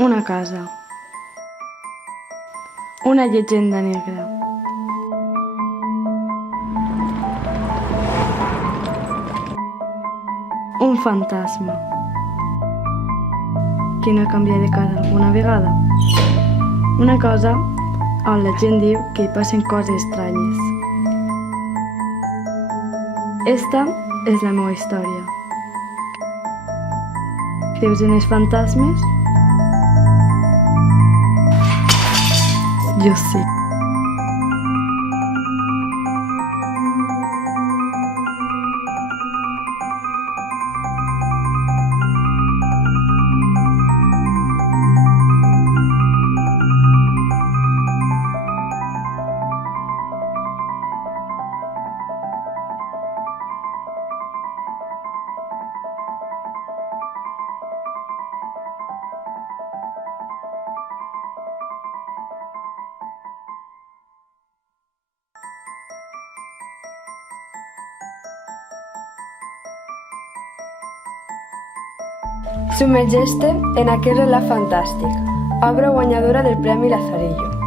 Una casa. Una llegenda negra. Un fantasma. Qui no ha canviat de casa alguna vegada? Una cosa on la gent diu que hi passen coses estranyes. Esta és la meva història. Creus en els fantasmes? Jo sí. Submergeix-te en aquest relat fantàstic, obra guanyadora del Premi Lazarillo.